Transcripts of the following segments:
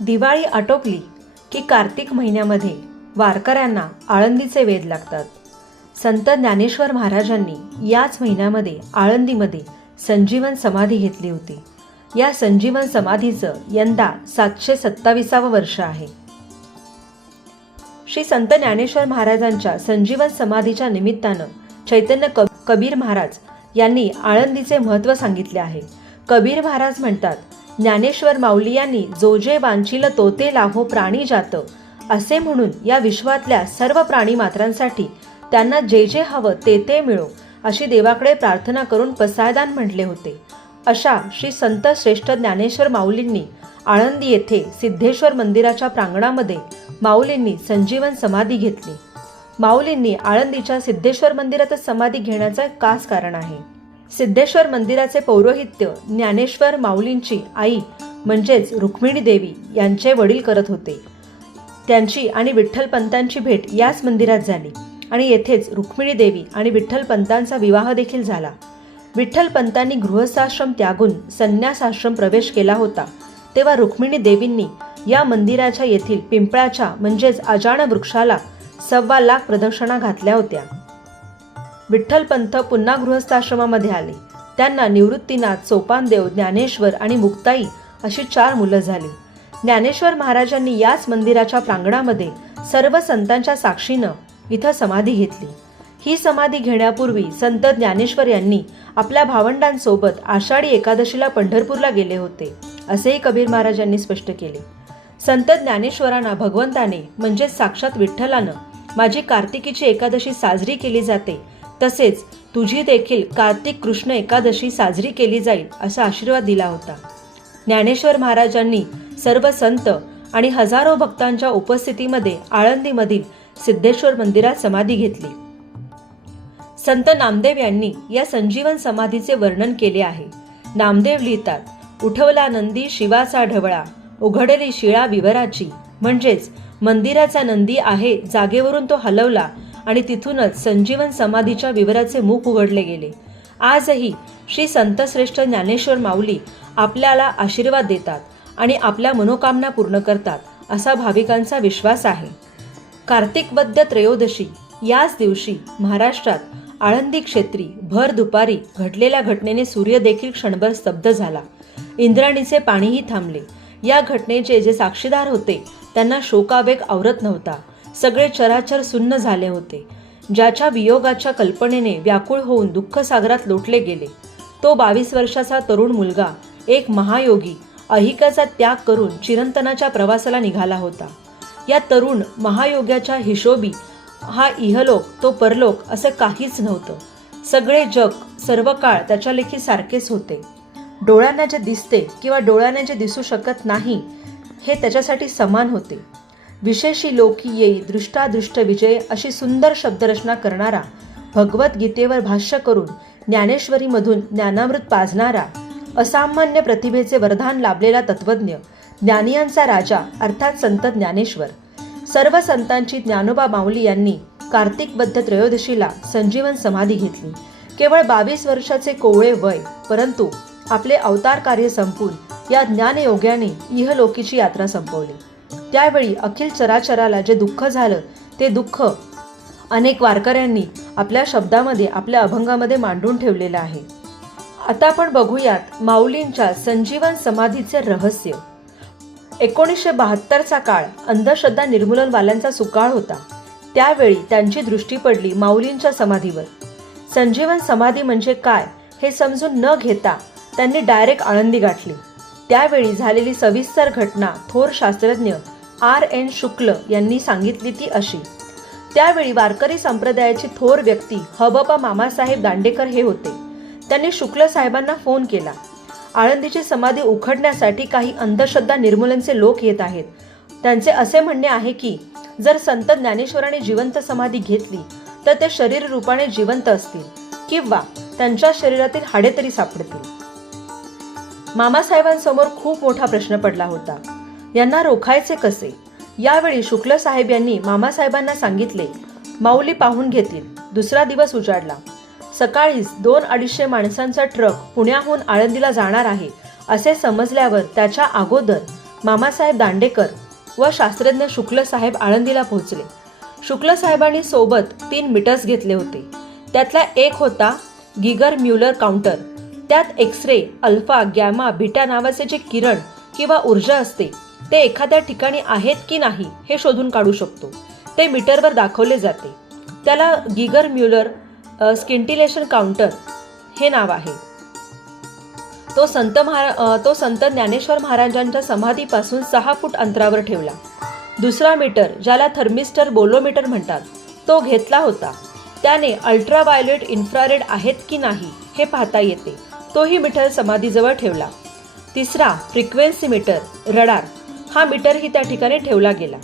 दिवाळी आटोपली की कार्तिक महिन्यामध्ये वारकऱ्यांना आळंदीचे वेध लागतात. संत ज्ञानेश्वर महाराजांनी याच महिन्यामध्ये आळंदीमध्ये संजीवन समाधी घेतली होती. या संजीवन समाधीचं यंदा 727वं वर्ष आहे. श्री संत ज्ञानेश्वर महाराजांच्या संजीवन समाधीच्या निमित्तानं चैतन्य कबीर महाराज यांनी आळंदीचे महत्त्व सांगितले आहे. कबीर महाराज म्हणतात, ज्ञानेश्वर माऊली यांनी जो जे वांछिल तो ते लाभो प्राणी जात, असे म्हणून या विश्वातल्या सर्व प्राणी मात्रांसाठी त्यांना जे जे हवं ते ते मिळो अशी देवाकडे प्रार्थना करून पसायदान म्हटले होते. अशा श्री संत श्रेष्ठ ज्ञानेश्वर माऊलींनी आळंदी येथे सिद्धेश्वर मंदिराच्या प्रांगणामध्ये माऊलींनी संजीवन समाधी घेतली. माऊलींनी आळंदीच्या सिद्धेश्वर मंदिरातच समाधी घेण्याचं खास कारण आहे. सिद्धेश्वर मंदिराचे पौरोहित्य ज्ञानेश्वर माऊलींची आई म्हणजेच रुक्मिणी देवी यांचे वडील करत होते. त्यांची आणि विठ्ठलपंतांची भेट याच मंदिरात झाली आणि येथेच रुक्मिणी देवी आणि विठ्ठलपंतांचा विवाह देखील झाला. विठ्ठलपंतांनी गृहस्थाश्रम त्यागून संन्यासाश्रम प्रवेश केला होता तेव्हा रुक्मिणी देवींनी या मंदिराच्या येथील पिंपळाच्या म्हणजेच अजाण वृक्षाला 1.25 लाख प्रदक्षिणा घातल्या होत्या. विठ्ठलपंत पुन्हा गृहस्थाश्रमामध्ये आले. त्यांना निवृत्तीनाथ, सोपानदेव, ज्ञानेश्वर आणि मुक्ताई अशी 4 मुलं झाली. ज्ञानेश्वर महाराजांनी याच मंदिराच्या प्रांगणामध्ये सर्व संतांच्या साक्षीनं इथं समाधी घेतली. ही समाधी घेण्यापूर्वी संत ज्ञानेश्वर यांनी आपल्या भावंडांसोबत आषाढी एकादशीला पंढरपूरला गेले होते, असेही कबीर महाराजांनी स्पष्ट केले. संत ज्ञानेश्वरांना भगवंताने म्हणजेच साक्षात विठ्ठलानं माझी कार्तिकीची एकादशी साजरी केली जाते, तसेच तुझी देखील कार्तिक कृष्ण एकादशी साजरी केली जाईल असा आशीर्वाद दिला होता. ज्ञानेश्वर महाराजांनी सर्व संत आणि हजारो भक्तांच्या उपस्थितीमध्ये आळंदीमधील सिद्धेश्वर मंदिरात समाधी घेतली. संत नामदेव यांनी या संजीवन समाधीचे वर्णन केले आहे. नामदेव लिहितात, उठवला नंदी शिवाचा ढवळा, उघडली शिळा विवराची, म्हणजेच मंदिराचा नंदी आहे जागेवरून तो हलवला आणि तिथूनच संजीवन समाधीच्या विवराचे मुख उघडले गेले. आजही श्री संत श्रेष्ठ ज्ञानेश्वर माऊली आपल्याला आशीर्वाद देतात आणि आपल्या मनोकामना पूर्ण करतात असा भाविकांचा विश्वास आहे. कार्तिक वद्य त्रयोदशी याच दिवशी महाराष्ट्रात आळंदी क्षेत्री भर दुपारी घडलेल्या घटनेने सूर्य देखील क्षणभर स्तब्ध झाला. इंद्राणीचे पाणीही थांबले. या घटनेचे जे साक्षीदार होते त्यांना शोकावेग आवरत नव्हता. सगळे चराचर सुन्न झाले होते. ज्याच्या वियोगाच्या कल्पनेने व्याकुळ होऊन दुःखसागरात लोटले गेले तो 22 वर्षाचा तरुण मुलगा एक महायोगी अहिकाचा त्याग करून चिरंतनाच्या प्रवासाला निघाला होता. या तरुण महायोग्याच्या हिशोबी हा इहलोक तो परलोक असं काहीच नव्हतं. सगळे जग सर्व काळ त्याच्या लेखी सारखेच होते. डोळ्यांना जे दिसते किंवा डोळ्यांना जे दिसू शकत नाही हे त्याच्यासाठी समान होते. विशेषी लोकी येई दृष्टादृष्ट विजय अशी सुंदर शब्दरचना करणारा, भगवद्गीतेवर भाष्य करून ज्ञानेश्वरीमधून ज्ञानामृत पाजणारा, असामान्य प्रतिभेचे वरदान लाभलेला तत्वज्ञ, ज्ञानियांचा राजा अर्थात संत ज्ञानेश्वर. सर्व संतांची ज्ञानोबा माऊली यांनी कार्तिक वद्य त्रयोदशीला संजीवन समाधी घेतली. केवळ 22 वर्षाचे कोवळे वय, परंतु आपले अवतार कार्य संपून या ज्ञानयोग्याने इहलोकीची यात्रा संपवली. त्यावेळी अखिल चराचराला जे दुःख झालं ते दुःख अनेक वारकऱ्यांनी आपल्या शब्दामध्ये आपल्या अभंगामध्ये मांडून ठेवलेलं आहे. आता आपण बघूयात माऊलींच्या संजीवन समाधीचे रहस्य. 1972चा काळ अंधश्रद्धा निर्मूलनवाल्यांचा सुकाळ होता. त्यावेळी त्यांची दृष्टी पडली माऊलींच्या समाधीवर. संजीवन समाधी म्हणजे काय हे समजून न घेता त्यांनी डायरेक्ट आळंदी गाठली. त्यावेळी झालेली सविस्तर घटना थोर शास्त्रज्ञ R.N. शुक्ल यांनी सांगितली ती अशी. त्यावेळी वारकरी संप्रदायाची थोर व्यक्ती हबपा मामासाहेब दांडेकर हे होते. त्यांनी शुक्ल साहेबांना फोन केला. आळंदीची समाधी उखडण्यासाठी काही अंधश्रद्धा निर्मूलनचे लोक येत आहेत. त्यांचे असे म्हणणे आहे की जर संत ज्ञानेश्वरांनी जिवंत समाधी घेतली तर ते शरीर रूपाने जिवंत असतील किंवा त्यांच्या शरीरातील हाडे तरी सापडतील. मामासाहेबांसमोर खूप मोठा प्रश्न पडला होता. यांना रोखायचे कसे? यावेळी शुक्ल साहेब यांनी मामासाहेबांना सांगितले, माऊली पाहून घेतील. दुसरा दिवस उजाडला. सकाळीच 200-250 माणसांचा ट्रक पुण्याहून आळंदीला जाणार आहे असे समजल्यावर त्याच्या अगोदर मामासाहेब दांडेकर व शास्त्रज्ञ शुक्ल साहेब आळंदीला पोहोचले. शुक्ल साहेबांनी सोबत 3 मीटर्स घेतले होते. त्यातला एक होता गिगर म्युलर काउंटर. त्यात एक्स-रे, अल्फा, गॅमा, बीटा नावाचे जे किरण किंवा ऊर्जा असते ते एखाद्या ठिकाणी आहेत की नाही हे शोधून काढू शकतो. ते मीटरवर दाखवले जाते. त्याला गिगर म्युलर स्किंटिलेशन काउंटर हे नाव आहे. तो संत ज्ञानेश्वर महाराजांच्या समाधीपासून 6 फूट अंतरावर ठेवला. दुसरा मीटर, ज्याला थर्मिस्टर बोलोमीटर म्हणतात, तो घेतला होता. त्याने अल्ट्राव्हायोलेट इन्फ्रारेड आहेत की नाही हे पाहता येते. तोही मीटर समाधीजवळ ठेवला. तिसरा फ्रिक्वेन्सी मीटर, रडार, हा मीटरही त्या ठिकाणी ठेवला गेला.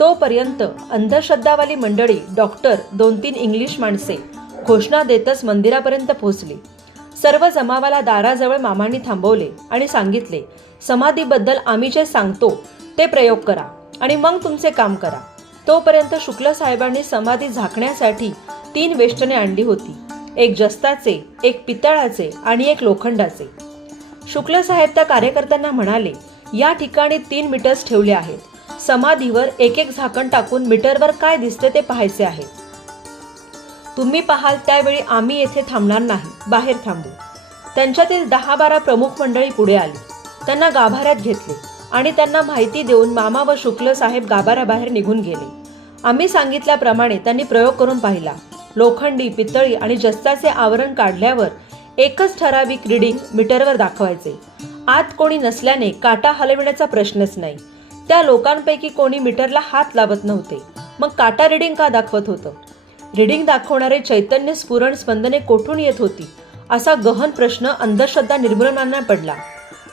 तोपर्यंत अंधश्रद्धावाली मंडळी, डॉक्टर, 2-3 इंग्लिश माणसे घोषणा देतच मंदिरापर्यंत पोहोचली. सर्व जमावाला दाराजवळ मामांनी थांबवले आणि सांगितले, समाधीबद्दल आम्ही जे सांगतो ते प्रयोग करा आणि मग तुमचे काम करा. तोपर्यंत शुक्ल साहेबांनी समाधी झाकण्यासाठी 3 वेष्टने आणली होती. एक जस्ताचे, एक पितळाचे आणि एक लोखंडाचे. शुक्ल साहेब त्या कार्यकर्त्यांना म्हणाले, या ठिकाणी 3 मीटर्स ठेवले आहेत. समाधीवर एक झाकण टाकून मीटरवर काय दिसते ते पाहायचे आहे. तुम्ही पाहाल त्यावेळी आम्ही येथे थांबणार नाही, बाहेर थांबू. त्यांच्यातील 10-12 प्रमुख मंडळी पुढे आली. त्यांना गाभाऱ्यात घेतले आणि त्यांना माहिती देऊन मामा व शुक्ल साहेब गाभाऱ्याबाहेर निघून गेले. आम्ही सांगितल्याप्रमाणे त्यांनी प्रयोग करून पाहिला. लोखंडी, पितळी आणि जस्ताचे आवरण काढल्यावर एकच ठराविक रीडिंग मीटरवर दाखवायचे. आत कोणी नसल्याने काटा हलविण्याचा प्रश्नच नाही. त्या लोकांपैकी कोणी मीटरला हात लावत नव्हते. मग काटा रीडिंग का दाखवत होतं? रीडिंग दाखवणारे चैतन्य स्फुरण स्पंदने कोठून येत होती असा गहन प्रश्न अंधश्रद्धा निर्मूलनांना पडला.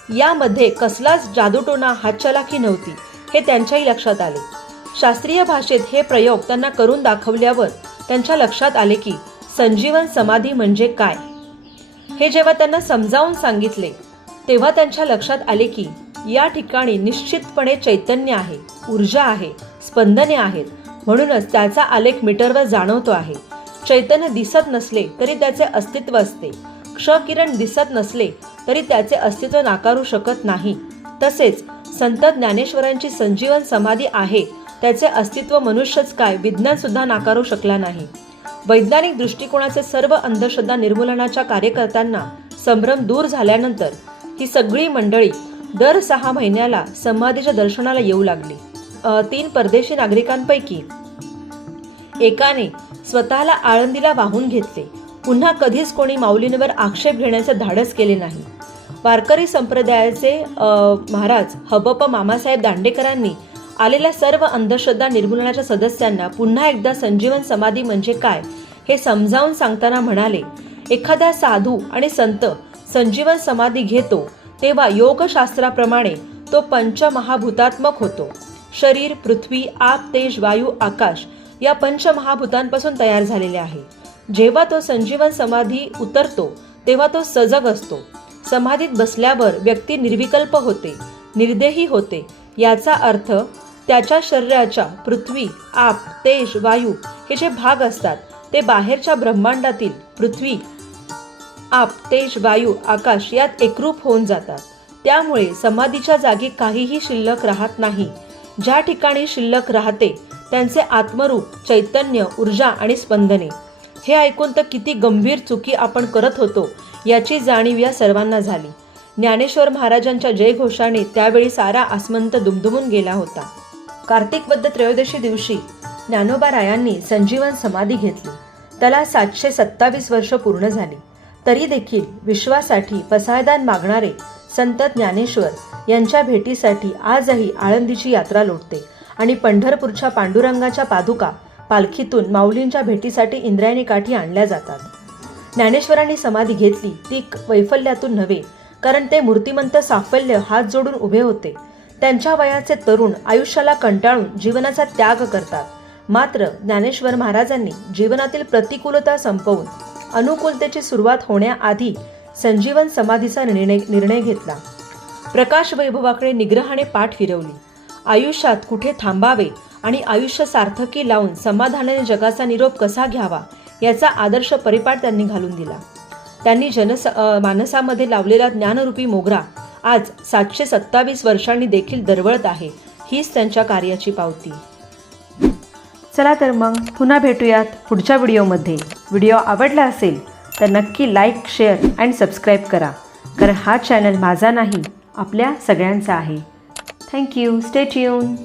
यामध्ये कसलाच जादूटोणा, हातचलाखी नव्हती हे त्यांच्याही लक्षात आले. शास्त्रीय भाषेत हे प्रयोग त्यांना करून दाखवल्यावर त्यांच्या लक्षात आले की संजीवन समाधी म्हणजे काय. हे जेव्हा त्यांना समजावून सांगितले तेव्हा त्यांच्या लक्षात आले की या ठिकाणी निश्चितपणे चैतन्य आहे, ऊर्जा आहे, स्पंदने आहेत. म्हणूनच त्याचा आलेख मीटरवर जाणवतो आहे. चैतन्य दिसत नसले तरी त्याचे अस्तित्व असते. क्षकिरण दिसत नसले तरी त्याचे अस्तित्व नाकारू शकत नाही. तसेच संत ज्ञानेश्वरांची संजीवन समाधी आहे, त्याचे अस्तित्व मनुष्यच काय, विज्ञान सुद्धा नाकारू शकला नाही. वैज्ञानिक दृष्टिकोनाचे सर्व अंधश्रद्धा निर्मूलनाच्या कार्यकर्त्यांना संभ्रम दूर झाल्यानंतर ही सगळी मंडळी दर 6 महिन्याला समाधीच्या दर्शनाला येऊ लागली. 3 परदेशी नागरिकांपैकी एकाने स्वतःला आळंदीला वाहून घेतले. पुन्हा कधीच कोणी माऊलींवर आक्षेप घेण्याचे धाडस केले नाही. वारकरी संप्रदायाचे महाराज हबप मामासाहेब दांडेकरांनी आलेल्या सर्व अंधश्रद्धा निर्मूलनाच्या सदस्यांना पुन्हा एकदा संजीवन समाधी म्हणजे काय हे समजावून सांगताना म्हणाले, एखादा साधू आणि संत संजीवन समाधी घेतो तेव्हा योगशास्त्राप्रमाणे तो पंचमहाभूतात्मक होतो. शरीर, पृथ्वी, आप, तेज, वायू, आकाश या पंचमहाभूतांपासून तयार झालेले आहे. जेव्हा तो संजीवन समाधी उतरतो तेव्हा तो सजग असतो. समाधीत बसल्यावर व्यक्ती निर्विकल्प होते, निर्देही होते. याचा अर्थ त्याच्या शरीराच्या पृथ्वी, आप, तेज, वायू हे जे भाग असतात ते बाहेरच्या ब्रह्मांडातील पृथ्वी, आप, तेज, वायू, आकाश यात एकरूप होऊन जातात. त्यामुळे समाधीच्या जागी काहीही शिल्लक राहत नाही. ज्या ठिकाणी शिल्लक राहते त्यांचे आत्मरूप, चैतन्य, ऊर्जा आणि स्पंदने. हे ऐकून तर किती गंभीर चुकी आपण करत होतो याची जाणीव या सर्वांना झाली. ज्ञानेश्वर महाराजांच्या जयघोषाने त्यावेळी सारा आसमंत दुमदुमून गेला होता. कार्तिक वद्द त्रयोदशी दिवशी ज्ञानोबारायांनी संजीवन समाधी घेतली. त्याला 727 वर्ष पूर्ण झाली. तरी देखील विश्वासाठी पसायदान मागणारे संत ज्ञानेश्वर यांच्या भेटीसाठी आजही आळंदीची यात्रा लोटते आणि पंढरपूरच्या पांडुरंगाच्या पादुका पालखीतून माऊलींच्या भेटीसाठी इंद्रायणी काठी आणल्या जातात. ज्ञानेश्वरांनी समाधी घेतली ती वैफल्यातून नव्हे, कारण ते मूर्तिमंत साफल्य हात जोडून उभे होते. त्यांच्या वयाचे तरुण आयुष्याला कंटाळून जीवनाचा त्याग करतात. मात्र ज्ञानेश्वर महाराजांनी जीवनातील प्रतिकूलता संपवून अनुकूलतेची सुरुवात होण्याआधी संजीवन समाधीचा निर्णय घेतला. प्रकाश वैभवाकडे निग्रहाने पाठ फिरवली. आयुष्यात कुठे थांबावे आणि आयुष्य सार्थकी लावून समाधानाने जगाचा निरोप कसा घ्यावा याचा आदर्श परिपाठ त्यांनी घालून दिला. त्यांनी मानसामध्ये लावलेला ज्ञानरूपी मोगरा आज 727 वर्षांनी देखील दरवळत आहे. हीच त्यांच्या कार्याची पावती. चला तर मग पुन्हा भेटूयात पुढच्या व्हिडिओमध्ये. व्हिडिओ आवडला असेल तर नक्की लाईक, शेअर अँड सबस्क्राईब करा. कारण हा चॅनल माझा नाही, आपल्या सगळ्यांचा आहे. थँक्यू. Stay tune.